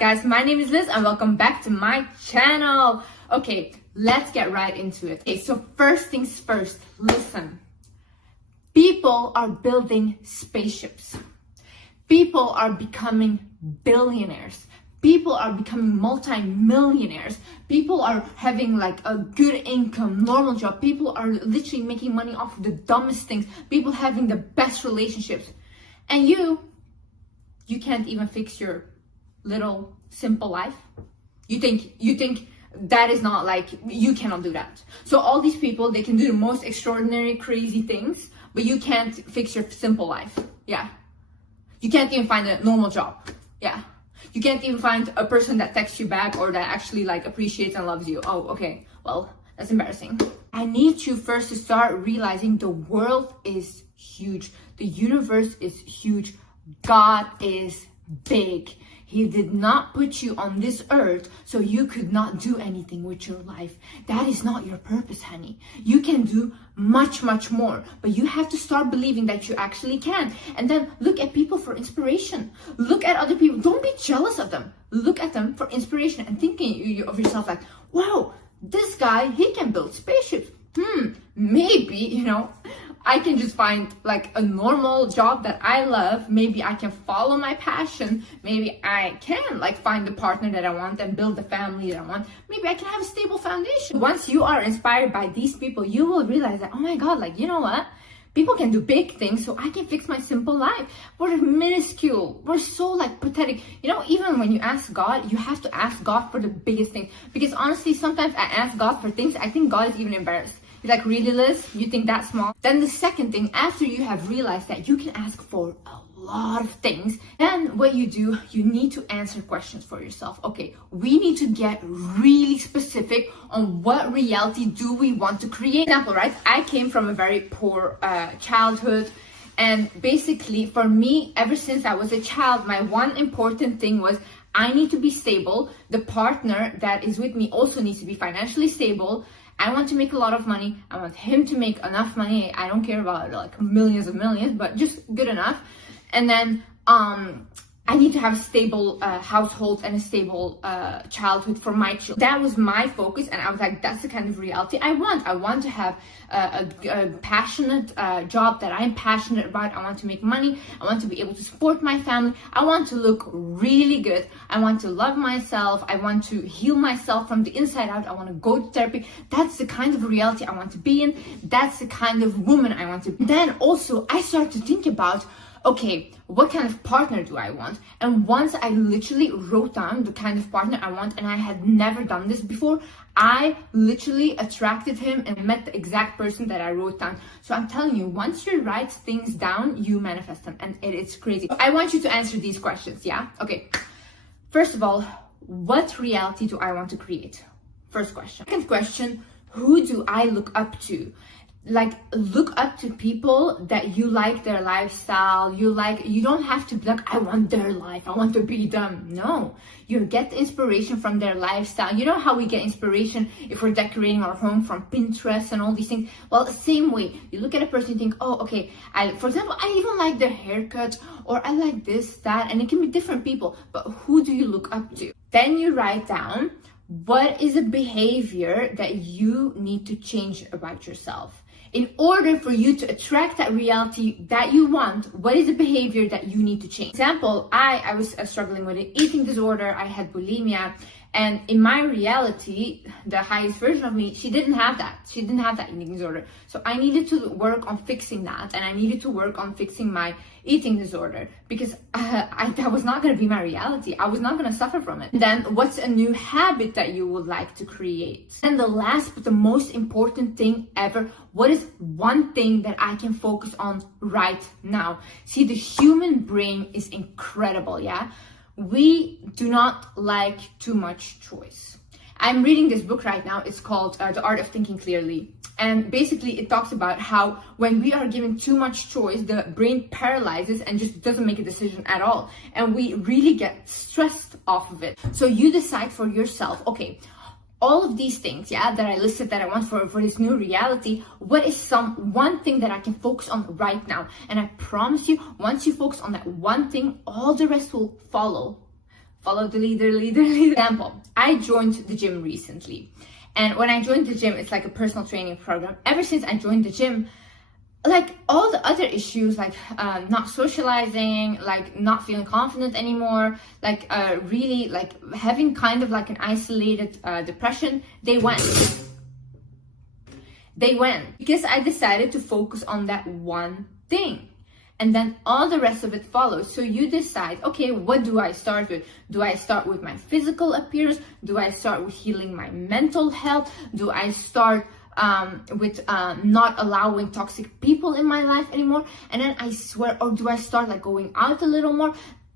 Guys, my name is Liz and welcome back to my channel. Okay, let's get right into it. Okay, so first things first, listen. People are building spaceships. People are becoming billionaires. People are becoming multi-millionaires. People are having like a good income, normal job. People are literally making money off of the dumbest things. People having the best relationships. And you can't even fix your little simple life. You think that is not, like, you cannot do that. So all these people, they can do the most extraordinary, crazy things, but you can't fix your simple life. Yeah. You can't even find a normal job. Yeah. You can't even find a person that texts you back or that actually like appreciates and loves you. Oh, okay. Well, that's embarrassing. I need you first to start realizing the world is huge. The universe is huge. God is big. He did not put you on this earth so you could not do anything with your life. That is not your purpose, honey. You can do much, much more, but you have to start believing that you actually can. And then look at people for inspiration. Look at other people. Don't be jealous of them. Look at them for inspiration and thinking of yourself like, wow, this guy, he can build spaceships. Maybe, I can just find like a normal job that I love. Maybe I can follow my passion. Maybe I can like find the partner that I want and build the family that I want. Maybe I can have a stable foundation. Once you are inspired by these people, you will realize that, oh my God, like, you know what? People can do big things, so I can fix my simple life. We're minuscule. We're so like pathetic. Even when you ask God, you have to ask God for the biggest thing. Because honestly, sometimes I ask God for things, I think God is even embarrassed. He's like, really, Liz? You think that small? Then the second thing, after you have realized that you can ask for a lot of things, then what you do, you need to answer questions for yourself. Okay, we need to get really specific on what reality do we want to create. For example, right? I came from a very poor childhood. And basically, for me, ever since I was a child, my one important thing was I need to be stable. The partner that is with me also needs to be financially stable. I want to make a lot of money. I want him to make enough money. I don't care about like millions of millions, but just good enough. And then I need to have a stable household and a stable childhood for my children. That was my focus, and I was like, that's the kind of reality I want. I want to have a passionate job that I'm passionate about. I want to make money. I want to be able to support my family. I want to look really good. I want to love myself. I want to heal myself from the inside out. I want to go to therapy. That's the kind of reality I want to be in. That's the kind of woman I want to be. Then also, I started to think about, okay, what kind of partner do I want? And once I literally wrote down the kind of partner I want, and I had never done this before, I literally attracted him and met the exact person that I wrote down. So I'm telling you, once you write things down, you manifest them, and it's crazy. So I want you to answer these questions, yeah? Okay. First of all, what reality do I want to create? First question. Second question, who do I look up to? Like, look up to people that you like their lifestyle. You don't have to be like, I want their life, I want to be them. No, you get inspiration from their lifestyle. You know how we get inspiration if we're decorating our home from Pinterest and all these things? Well, the same way, you look at a person and think, oh, okay, for example, I even like their haircut, or I like this, that, and it can be different people, but who do you look up to? Then you write down, what is a behavior that you need to change about yourself? In order for you to attract that reality that you want, what is the behavior that you need to change? For example, I was struggling with an eating disorder. I had bulimia. And in my reality, the highest version of me, she didn't have that. She didn't have that eating disorder. So I needed to work on fixing that. And I needed to work on fixing my eating disorder, because that was not going to be my reality. I was not going to suffer from it. Then what's a new habit that you would like to create? And the last but the most important thing ever, what is one thing that I can focus on right now? See, the human brain is incredible, yeah? We do not like too much choice. I'm reading this book right now. It's called The Art of Thinking Clearly. And basically it talks about how when we are given too much choice, the brain paralyzes and just doesn't make a decision at all. And we really get stressed off of it. So you decide for yourself, okay, all of these things, yeah, that I listed that I want for this new reality, what is one thing that I can focus on right now? And I promise you, once you focus on that one thing, all the rest will follow. Follow the leader, leader, leader. Example, I joined the gym recently. And when I joined the gym, it's like a personal training program. Ever since I joined the gym, like all the other issues, like not socializing, like not feeling confident anymore, like really like having kind of like an isolated depression, they went. They went because I decided to focus on that one thing. And then all the rest of it follows. So you decide, okay, what do I start with? Do I start with my physical appearance? Do I start with healing my mental health? Do I start with not allowing toxic people in my life anymore? And then I swear, or do I start like going out a little more?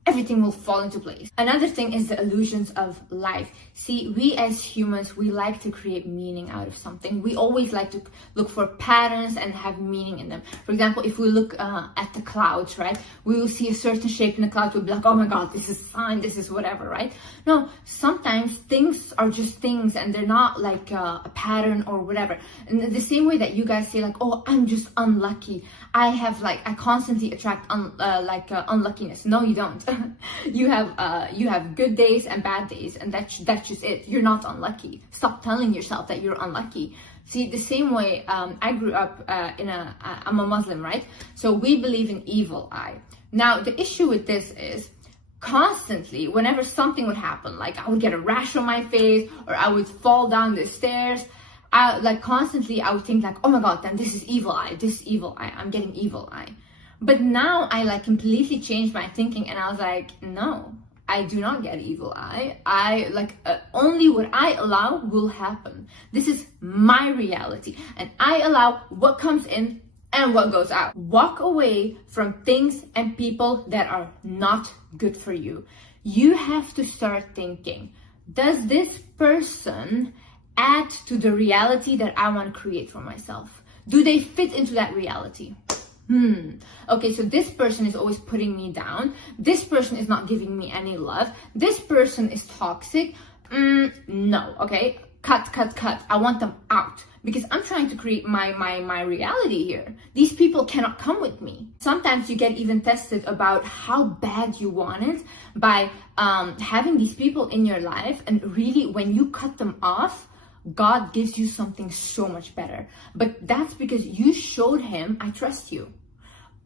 Everything will fall into place. Another thing is the illusions of life. See, we as humans, we like to create meaning out of something. We always like to look for patterns and have meaning in them. For example, if we look at the clouds, right? We will see a certain shape in the cloud. We'll be like, oh my God, this is fine, this is whatever, right? No, sometimes things are just things and they're not like a pattern or whatever. And the same way that you guys say like, oh, I'm just unlucky. I constantly attract unluckiness. No, you don't. you have good days and bad days, and that's just it. You're not unlucky. Stop telling yourself that you're unlucky. See, the same way I grew up I'm a Muslim, right? So we believe in evil eye. Now the issue with this is constantly, whenever something would happen, like I would get a rash on my face or I would fall down the stairs, I would think like, oh my God, then this is evil eye, I'm getting evil eye. But now I like completely changed my thinking and I was like, no, I do not get evil eye. Only what I allow will happen. This is my reality and I allow what comes in and what goes out. Walk away from things and people that are not good for you. You have to start thinking, does this person add to the reality that I want to create for myself? Do they fit into that reality? Okay, so this person is always putting me down. This person is not giving me any love. This person is toxic. No, okay? Cut. I want them out because I'm trying to create my reality here. These people cannot come with me. Sometimes you get even tested about how bad you want it by having these people in your life, and really when you cut them off, God gives you something so much better. But that's because you showed him, I trust you.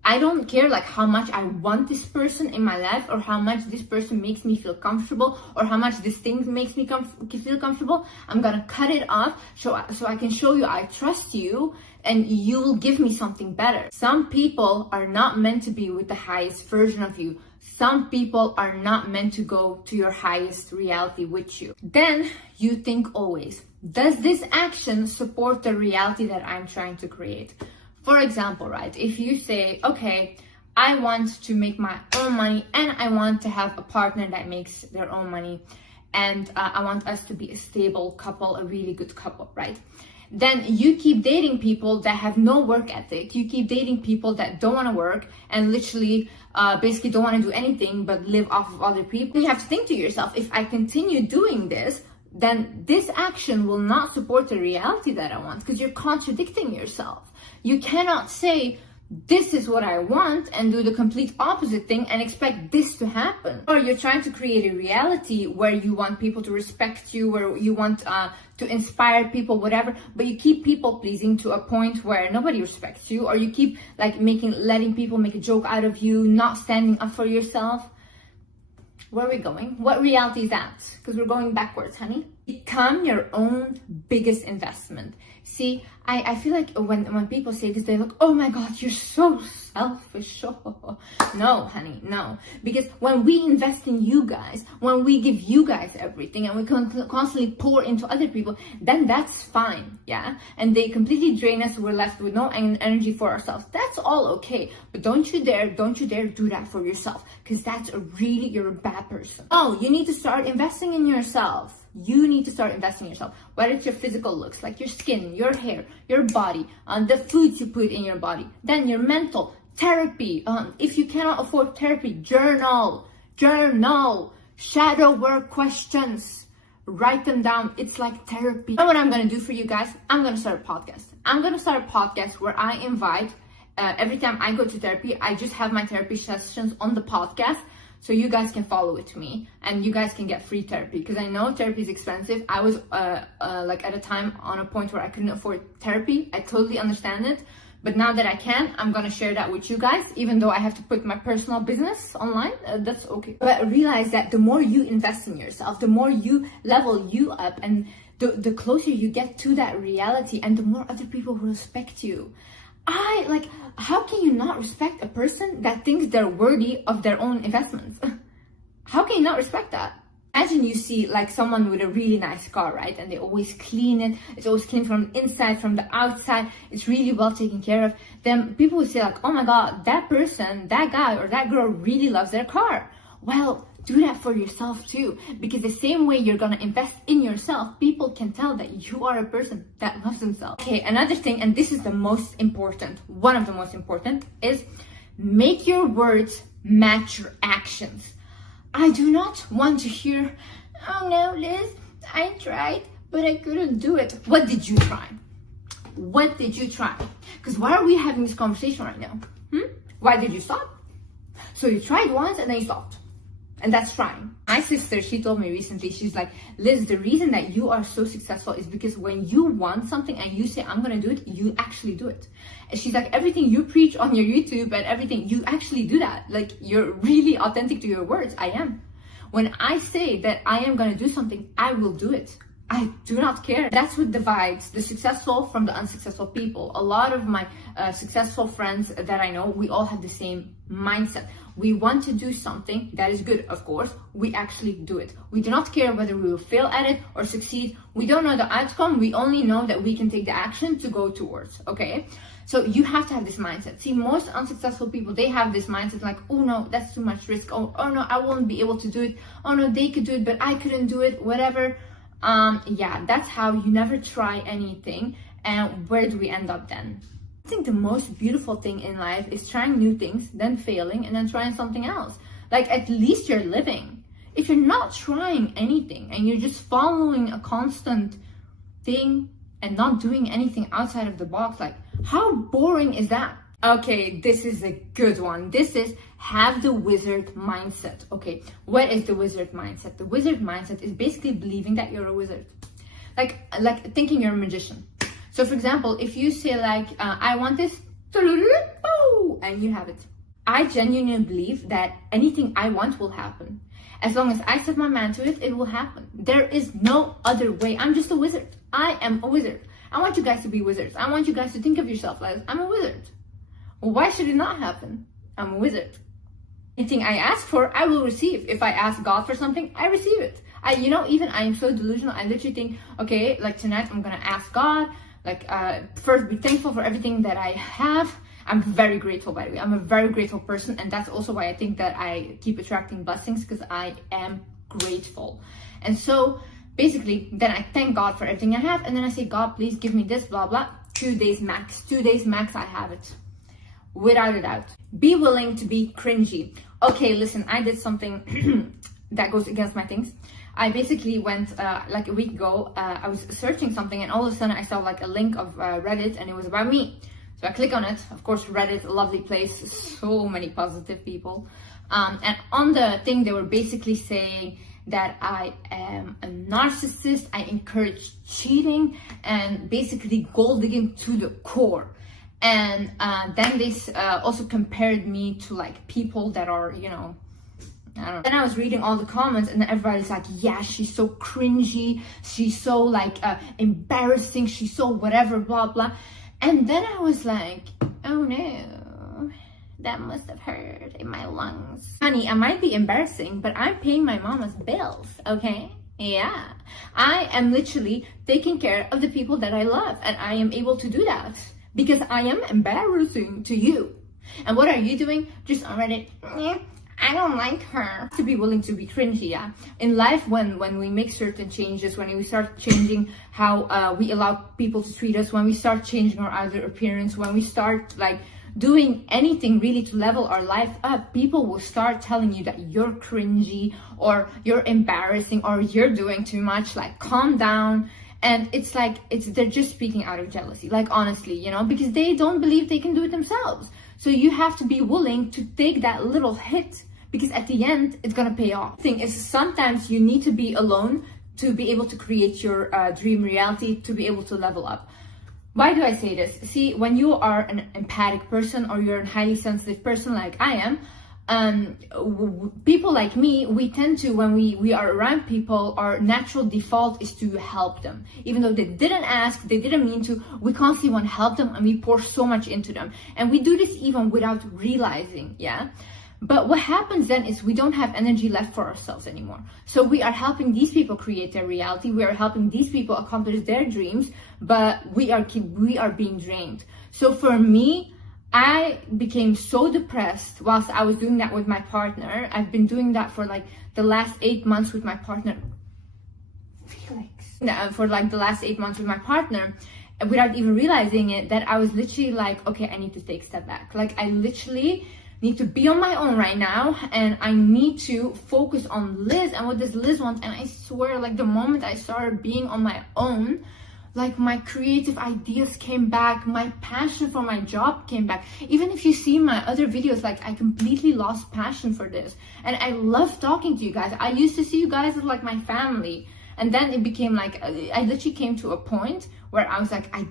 I don't care like how much I want this person in my life or how much this person makes me feel comfortable or how much this thing makes me feel comfortable. I'm gonna cut it off so I can show you I trust you and you will give me something better. Some people are not meant to be with the highest version of you. Some people are not meant to go to your highest reality with you. Then you think always, does this action support the reality that I'm trying to create? For example, right, if you say, okay, I want to make my own money and I want to have a partner that makes their own money and I want us to be a stable couple, a really good couple, right? Then you keep dating people that have no work ethic. You keep dating people that don't want to work and literally basically don't want to do anything but live off of other people. You have to think to yourself, if I continue doing this, then this action will not support the reality that I want because you're contradicting yourself. You cannot say, this is what I want and do the complete opposite thing and expect this to happen. Or you're trying to create a reality where you want people to respect you, where you want to inspire people, whatever, but you keep people pleasing to a point where nobody respects you, or you keep like letting people make a joke out of you, not standing up for yourself. Where are we going? What reality is that? Because we're going backwards, honey. Become your own biggest investment. See, I feel like when people say this, they're like, oh my God, you're so selfish. No, honey, no. Because when we invest in you guys, when we give you guys everything and we constantly pour into other people, then that's fine, yeah? And they completely drain us, we're left with no energy for ourselves. That's all okay. But don't you dare do that for yourself, because you're a bad person. Oh, you need to start investing in yourself. You need to start investing in yourself, whether it's your physical looks, like your skin, your hair, your body, the foods you put in your body, then your mental, therapy. If you cannot afford therapy, journal, shadow work questions, write them down. It's like therapy. You know what I'm going to do for you guys? I'm going to start a podcast. I'm going to start a podcast where I invite, every time I go to therapy, I just have my therapy sessions on the podcast. so you guys can follow it to me and you guys can get free therapy, because I know therapy is expensive. I was like at a time on a point where I couldn't afford therapy. I totally understand it, but now that I can, I'm gonna share that with you guys, even though I have to put my personal business online. That's okay. But realize that the more you invest in yourself, the more you level you up, and the closer you get to that reality, and the more other people will respect you. How can you not respect a person that thinks they're worthy of their own investments? How can you not respect that? Imagine you see like someone with a really nice car, right? And they always clean it. It's always clean from the inside, from the outside. It's really well taken care of. Then people will say like, oh my God, that person, that guy or that girl really loves their car. Well, do that for yourself too, because the same way you're gonna invest in yourself, people can tell that you are a person that loves themselves. Okay, another thing, and this is the most important, one of the most important, is make your words match your actions. I do not want to hear, oh no, Liz, I tried, but I couldn't do it. What did you try? What did you try? Because why are we having this conversation right now? Why did you stop? So you tried once and then you stopped. And that's trying. My sister, she told me recently, she's like, Liz, the reason that you are so successful is because when you want something and you say, I'm gonna do it, you actually do it. And she's like, everything you preach on your YouTube and everything, you actually do that. Like, you're really authentic to your words. I am. When I say that I am gonna do something, I will do it. I do not care. That's what divides the successful from the unsuccessful people. A lot of my successful friends that I know, we all have the same mindset. We want to do something that is good, of course. We actually do it. We do not care whether we will fail at it or succeed. We don't know the outcome. We only know that we can take the action to go towards, okay? So you have to have this mindset. See, most unsuccessful people, they have this mindset like, oh no, that's too much risk. Oh no, I won't be able to do it. Oh no, they could do it, but I couldn't do it, whatever. Yeah, that's how you never try anything. And where do we end up then? I think the most beautiful thing in life is trying new things, then failing, and then trying something else. Like, at least you're living. If you're not trying anything and you're just following a constant thing and not doing anything outside of the box, like, how boring is that? Okay, this is a good one. This is have the wizard mindset. Okay, what is the wizard mindset? The wizard mindset is basically believing that you're a wizard. Like thinking you're a magician. So for example, if you say like, I want this, and you have it. I genuinely believe that anything I want will happen. As long as I set my mind to it, it will happen. There is no other way. I'm just a wizard. I am a wizard. I want you guys to be wizards. I want you guys to think of yourself as, I'm a wizard. Well, why should it not happen? I'm a wizard. Anything I ask for, I will receive. If I ask God for something, I receive it. I am so delusional. I literally think, okay, like tonight I'm gonna ask God, first be thankful for everything that I have. I'm very grateful, by the way. I'm a very grateful person, and that's also why I think that I keep attracting blessings, because I am grateful. And so basically, then I thank God for everything I have, and then I say, God, please give me this, blah, blah. 2 days max. 2 days max, I have it. Without a doubt. Be willing to be cringy. Okay, listen, I did something that goes against my things. I basically went like a week ago, I was searching something, and all of a sudden I saw like a link of Reddit, and it was about me. So I click on it. Of course, Reddit, a lovely place, so many positive people. And on the thing, they were basically saying that I am a narcissist, I encourage cheating, and basically gold digging to the core. And then they also compared me to like people that are, I don't know. Then I was reading all the comments, and everybody's like, yeah, she's so cringy, she's so like embarrassing, she's so whatever, blah, blah. And then I was like, oh no, that must have hurt in my lungs. Honey, I might be embarrassing, but I'm paying my mama's bills, okay? Yeah, I am literally taking care of the people that I love, and I am able to do that because I am embarrassing to you. And what are you doing? Just on Reddit, I don't like her. To be willing to be cringy, yeah. In life, when we make certain changes, when we start changing how we allow people to treat us, when we start changing our outer appearance, when we start like doing anything really to level our life up, people will start telling you that you're cringy or you're embarrassing or you're doing too much, like calm down. And it's like, they're just speaking out of jealousy, like honestly, because they don't believe they can do it themselves. So you have to be willing to take that little hit because at the end it's gonna pay off. The thing is, sometimes you need to be alone to be able to create your dream reality, to be able to level up. Why do I say this? See, when you are an empathic person or you're a highly sensitive person like I am, people like me, we tend to, when we are around people, our natural default is to help them. Even though they didn't ask, they didn't mean to, we constantly want to help them and we pour so much into them. And we do this even without realizing, yeah? But what happens then is we don't have energy left for ourselves anymore. So we are helping these people create their reality. We are helping these people accomplish their dreams, but we are being drained. So for me, I became so depressed whilst I was doing that with my partner. I've been doing that for like the last 8 months with my partner. Felix. For like the last 8 months with my partner, without even realizing it, that I was literally like, okay, I need to take a step back. Like I literally need to be on my own right now, and I need to focus on Liz and what does Liz want. And I swear, like the moment I started being on my own, like my creative ideas came back, my passion for my job came back. Even if you see my other videos, like I completely lost passion for this. And I love talking to you guys. I used to see you guys as like my family. And then it became like, I literally came to a point where I was like, I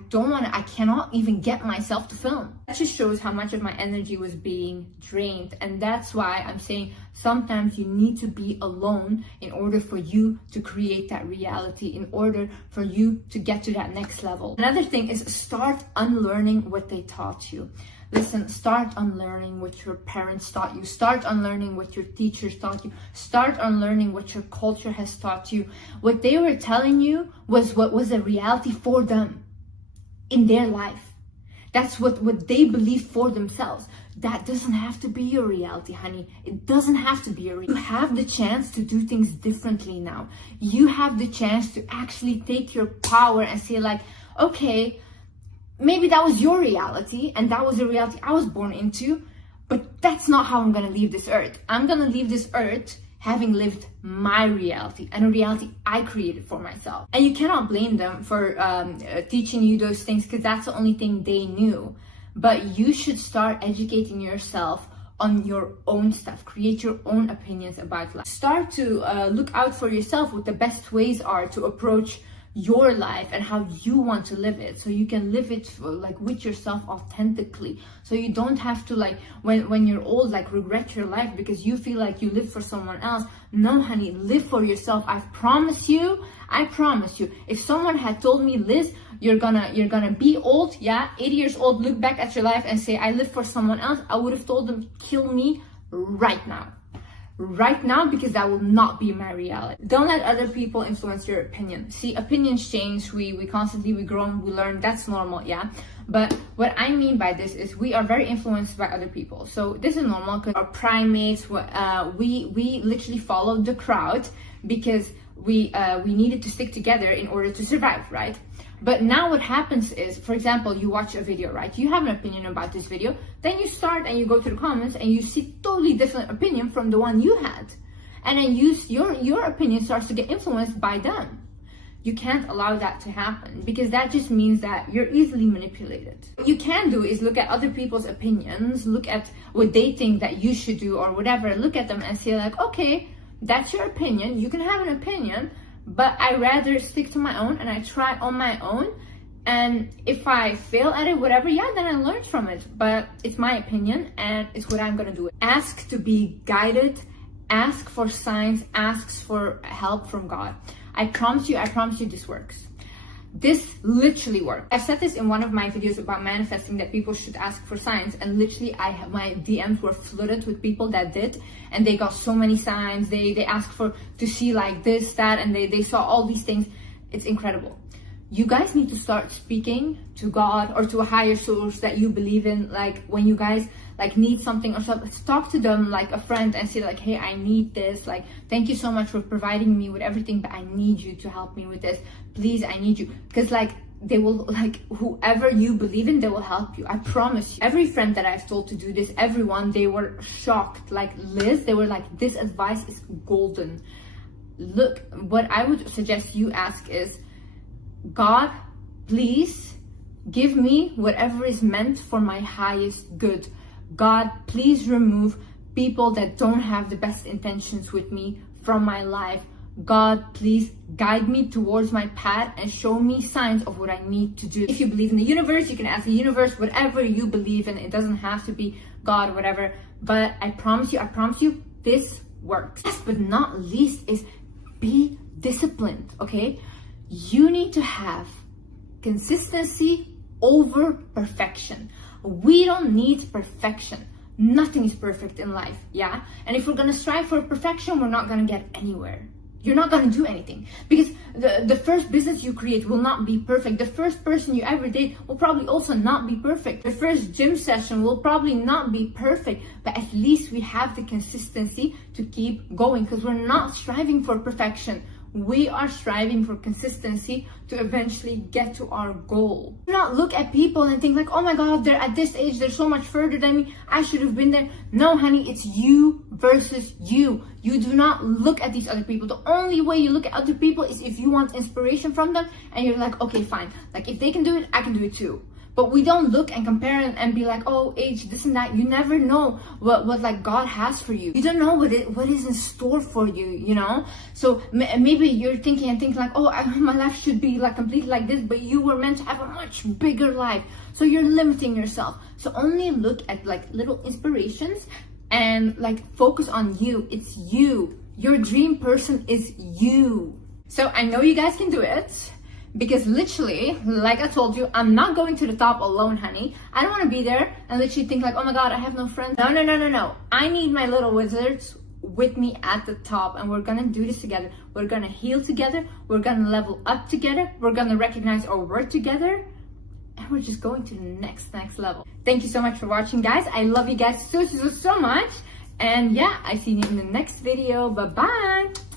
cannot even get myself to film. That just shows how much of my energy was being drained. And that's why I'm saying sometimes you need to be alone in order for you to create that reality, in order for you to get to that next level. Another thing is start unlearning what they taught you. Listen, start unlearning what your parents taught you. Start unlearning what your teachers taught you. Start unlearning what your culture has taught you. What they were telling you was what was a reality for them in their life. That's what they believed for themselves. That doesn't have to be your reality, honey. It doesn't have to be your reality. You have the chance to do things differently now. You have the chance to actually take your power and say like, okay, maybe that was your reality and that was the reality I was born into, but that's not how I'm gonna leave this earth. I'm gonna leave this earth having lived my reality and a reality I created for myself. And you cannot blame them for teaching you those things, because that's the only thing they knew. But you should start educating yourself on your own stuff. Create your own opinions about life. Start to look out for yourself what the best ways are to approach your life and how you want to live it, so you can live it like with yourself authentically, so you don't have to like when you're old like regret your life because you feel like you live for someone else. No, honey, live for yourself. I promise you, if someone had told me, Liz, you're gonna be old, 80 years old, look back at your life and say I live for someone else, I would have told them, kill me right now, because that will not be my reality. Don't let other people influence your opinion. See, opinions change. We constantly, we grow and we learn. That's normal, yeah? But what I mean by this is we are very influenced by other people. So this is normal because our primates, we literally followed the crowd because we needed to stick together in order to survive, right? But now what happens is, for example, you watch a video, right? You have an opinion about this video, then you start and you go to the comments and you see totally different opinion from the one you had. And then your opinion starts to get influenced by them. You can't allow that to happen, because that just means that you're easily manipulated. What you can do is look at other people's opinions, look at what they think that you should do or whatever, look at them and say like, okay, that's your opinion, you can have an opinion, but I rather stick to my own and I try on my own. And if I fail at it, whatever, then I learned from it. But it's my opinion and it's what I'm gonna do. Ask to be guided, ask for signs, ask for help from God. I promise you this works. This literally works. I said this in one of my videos about manifesting, that people should ask for signs, and literally my DMs were flooded with people that did, and they got so many signs. They asked to see like this, that, and they saw all these things. It's incredible. You guys need to start speaking to God or to a higher source that you believe in. Like when you guys like need something or something, talk to them like a friend and say like, hey, I need this. Like, thank you so much for providing me with everything, but I need you to help me with this. Please, I need you. Because like they will, like whoever you believe in, they will help you. I promise you. Every friend that I've told to do this, everyone, they were shocked. Like Liz, they were like, this advice is golden. Look, what I would suggest you ask is, God, please give me whatever is meant for my highest good. God, please remove people that don't have the best intentions with me from my life. God, please guide me towards my path and show me signs of what I need to do. If you believe in the universe, you can ask the universe whatever you believe in. It doesn't have to be God, whatever. But I promise you, this works. Last but not least is be disciplined, okay? You need to have consistency over perfection. We don't need perfection. Nothing is perfect in life, yeah? And if we're gonna strive for perfection, we're not gonna get anywhere. You're not gonna do anything, because the first business you create will not be perfect. The first person you ever date will probably also not be perfect. The first gym session will probably not be perfect, but at least we have the consistency to keep going, because we're not striving for perfection. We are striving for consistency to eventually get to our goal. Do not look at people and think like, oh my God, they're at this age, they're so much further than me, I should have been there. No, honey, it's you versus you. You do not look at these other people. The only way you look at other people is if you want inspiration from them and you're like, okay, fine. Like if they can do it, I can do it too. But we don't look and compare and be like, oh, age, this and that. You never know what like God has for you. You don't know what is in store for you, you know? So maybe you're thinking like, oh, my life should be like completely like this, but you were meant to have a much bigger life. So you're limiting yourself. So only look at like little inspirations and like focus on you. It's you. Your dream person is you. So I know you guys can do it. Because literally, like I told you, I'm not going to the top alone, honey. I don't want to be there and literally think like, oh my God, I have no friends. No. I need my little wizards with me at the top, and we're gonna do this together. We're gonna heal together. We're gonna level up together. We're gonna recognize our worth together. And we're just going to the next level. Thank you so much for watching, guys. I love you guys so much. And yeah, I see you in the next video. Bye-bye.